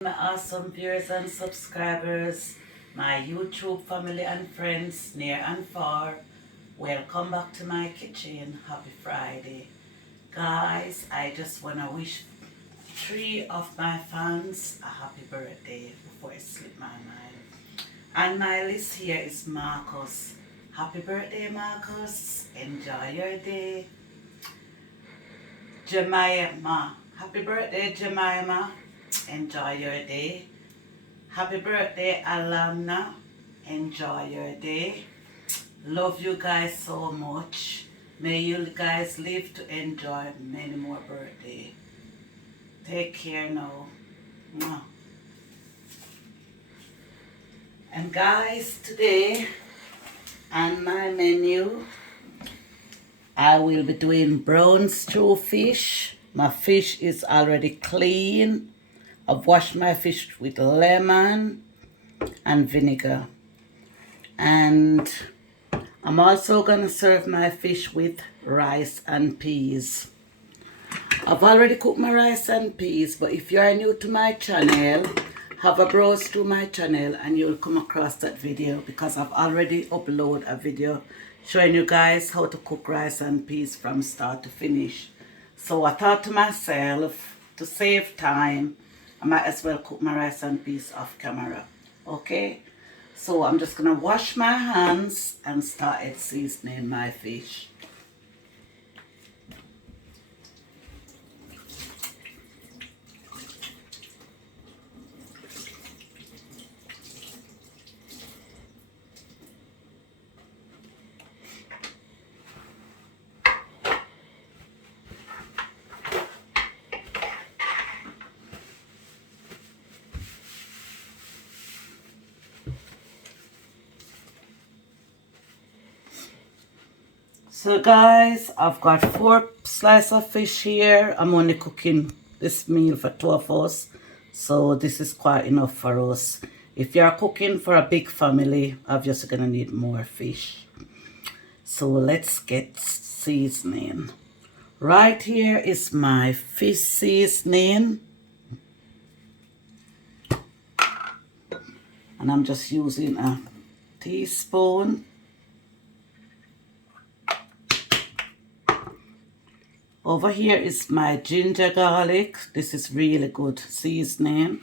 My awesome viewers and subscribers, my YouTube family and friends near and far, welcome back to my kitchen. Happy Friday. Guys, I just want to wish 3 of my fans a happy birthday before it slipped my mind. And my list here is Marcus. Happy birthday, Marcus. Enjoy your day. Jemima. Happy birthday, Jemima. Enjoy your day. Happy birthday, Alana. Enjoy your day. Love you guys so much. May you guys live to enjoy many more birthdays. Take care now. Mwah. And guys, today on my menu, I will be doing Brownstew fish. My fish is already clean. I've washed my fish with lemon and vinegar. And I'm also going to serve my fish with rice and peas. I've already cooked my rice and peas, but if you are new to my channel, have a browse through my channel and you'll come across that video because I've already uploaded a video showing you guys how to cook rice and peas from start to finish. So I thought to myself, to save time, I might as well cook my rice and peas off camera. Okay? So I'm just going to wash my hands and start seasoning my fish. So guys, I've got 4 slices of fish here. I'm only cooking this meal for 2 of us. So this is quite enough for us. If you're cooking for a big family, obviously going to need more fish. So let's get seasoning. Right here is my fish seasoning. And I'm just using a teaspoon. Over here is my ginger garlic. This is really good seasoning.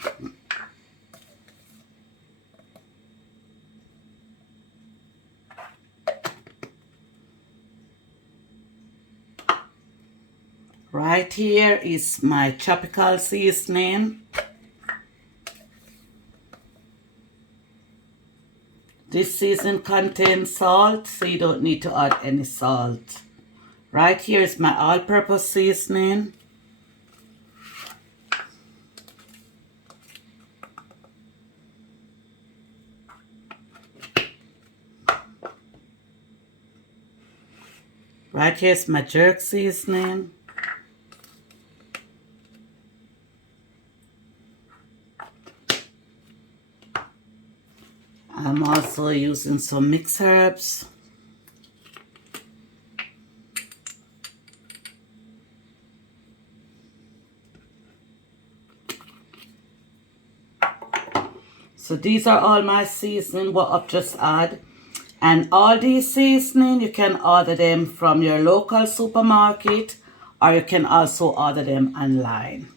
Right here is my tropical seasoning. This seasoning contains salt, so you don't need to add any salt. Right here is my all-purpose seasoning. Right here is my jerk seasoning. I'm also using some mixed herbs. So these are all my seasoning what I've just added. And all these seasoning, you can order them from your local supermarket or you can also order them online.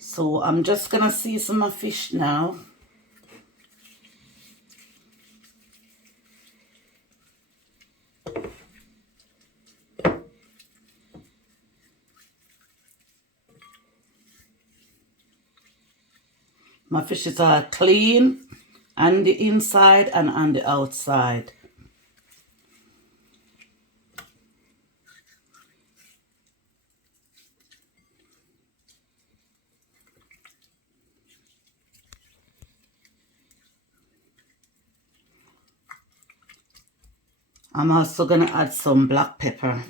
So I'm just going to season my fish now. My fishes are clean on the inside and on the outside. I'm also going to add some black pepper.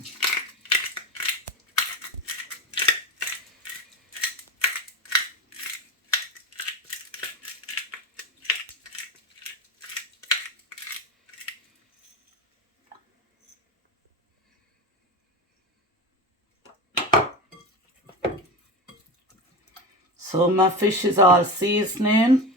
So my fish is all seasoning.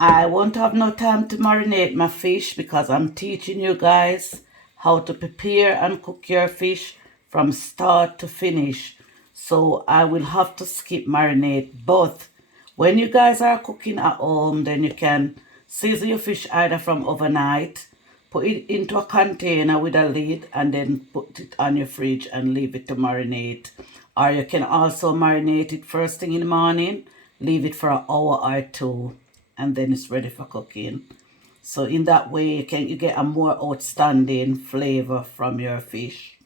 I won't have no time to marinate my fish because I'm teaching you guys how to prepare and cook your fish from start to finish. So I will have to skip marinate. But when you guys are cooking at home, then you can season your fish either from overnight, put it into a container with a lid, and then put it on your fridge and leave it to marinate. Or you can also marinate it first thing in the morning, leave it for an hour or two, and then it's ready for cooking. So in that way you get a more outstanding flavor from your fish.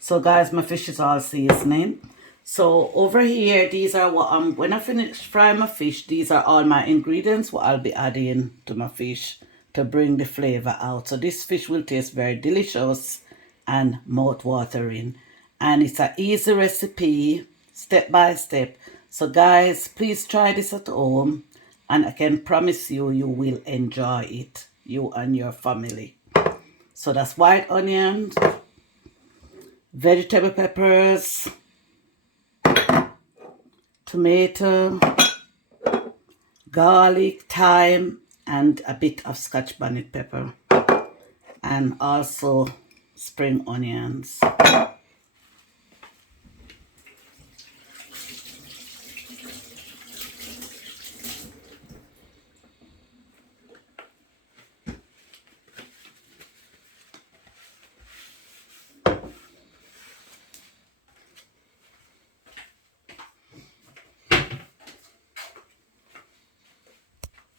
So guys, my fish is all seasoning. So over here, these are what when I finish frying my fish, these are all my ingredients what I'll be adding to my fish to bring the flavor out. So this fish will taste very delicious and mouth-watering. And it's an easy recipe, step by step. So guys, please try this at home. And I can promise you, you will enjoy it, you and your family. So that's white onions, vegetable peppers, tomato, garlic, thyme, and a bit of Scotch bonnet pepper. And also spring onions.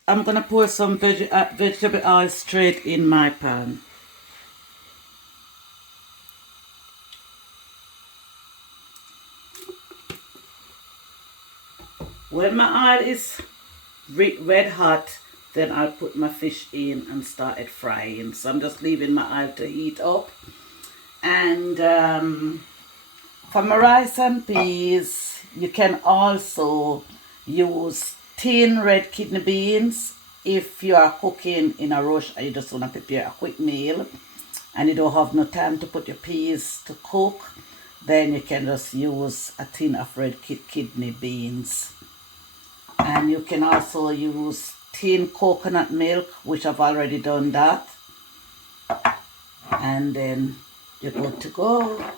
I'm going to pour some vegetable oil straight in my pan. When my oil is red hot, then I'll put my fish in and start it frying. So I'm just leaving my oil to heat up. And for my rice and peas, you can also use thin red kidney beans if you are cooking in a rush or you just want to prepare a quick meal and you don't have no time to put your peas to cook, then you can just use a tin of red kidney beans. And you can also use tin coconut milk, which I've already done that. And then you're good to go.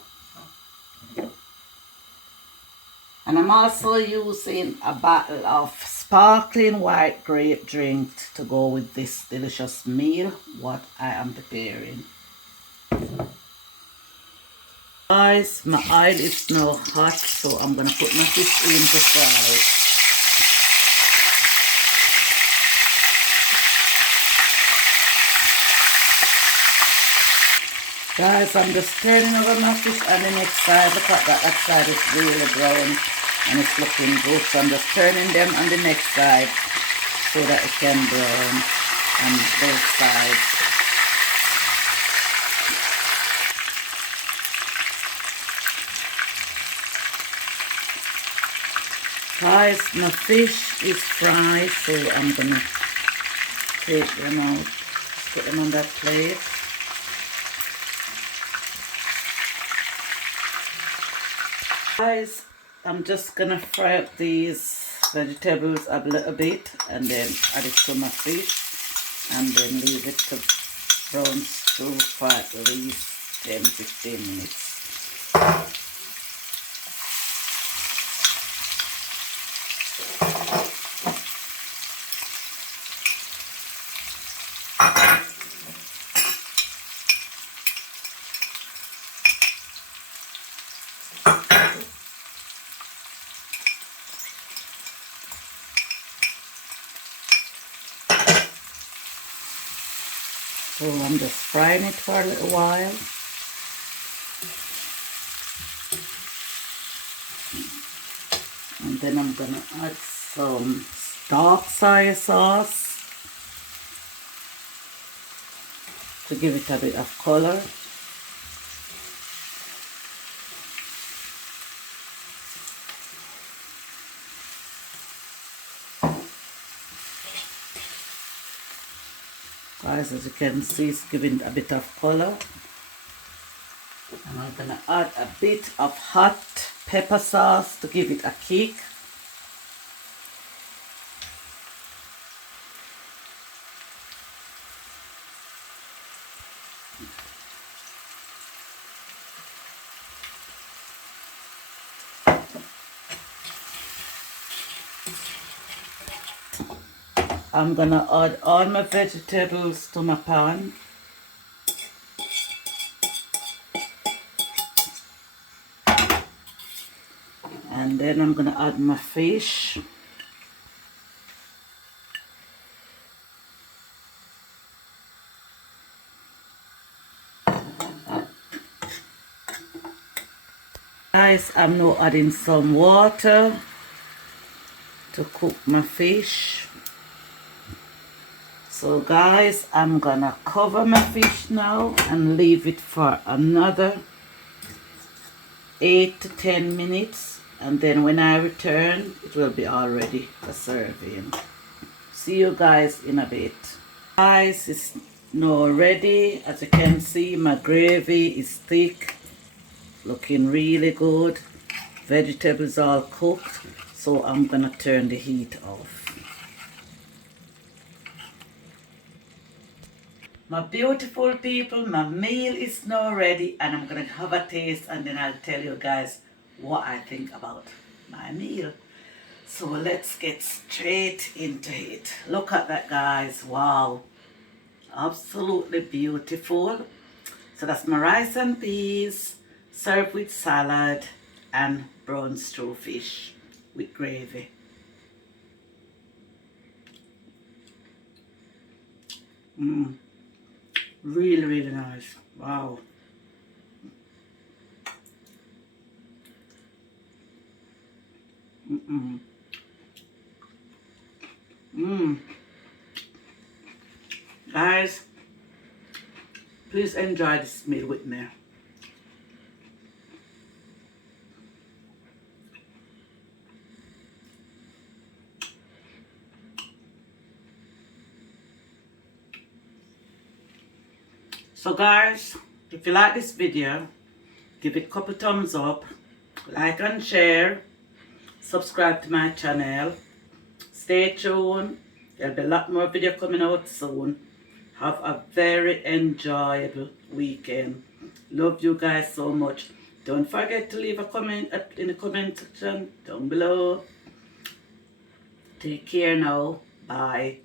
And I'm also using a bottle of sparkling white grape drink to go with this delicious meal what I am preparing. Guys, my oil is now hot, so I'm gonna put my fish in to fry. Guys, I'm just turning over my fish on the next side. Look at that, that side is really brown and it's looking good. So I'm just turning them on the next side so that it can brown on both sides. Guys, my fish is fried, so I'm gonna take them out, put them on that plate. Guys, I'm just gonna fry up these vegetables a little bit and then add it to my fish and then leave it to brown stew for at least 10-15 minutes. So I'm just frying it for a little while. And then I'm gonna add some dark soy sauce to give it a bit of color. Guys, as you can see, it's giving a bit of color. And I'm gonna add a bit of hot pepper sauce to give it a kick. I'm gonna add all my vegetables to my pan. And then I'm gonna add my fish. Guys, I'm now adding some water to cook my fish. So guys, I'm gonna cover my fish now and leave it for another 8 to 10 minutes, and then when I return it will be all ready for serving. See you guys in a bit. Guys, it's now ready. As you can see, my gravy is thick, looking really good. Vegetables all cooked, so I'm gonna turn the heat off. My beautiful people, my meal is now ready, and I'm gonna have a taste and then I'll tell you guys what I think about my meal. So let's get straight into it. Look at that, guys. Wow, absolutely beautiful. So that's my rice and peas served with salad and brown stew fish with gravy. Really, really nice. Wow. Guys, please enjoy this meal with me. So guys, if you like this video, give it a couple thumbs up, like and share, subscribe to my channel. Stay tuned. There'll be a lot more video coming out soon. Have a very enjoyable weekend. Love you guys so much. Don't forget to leave a comment in the comment section down below. Take care now. Bye.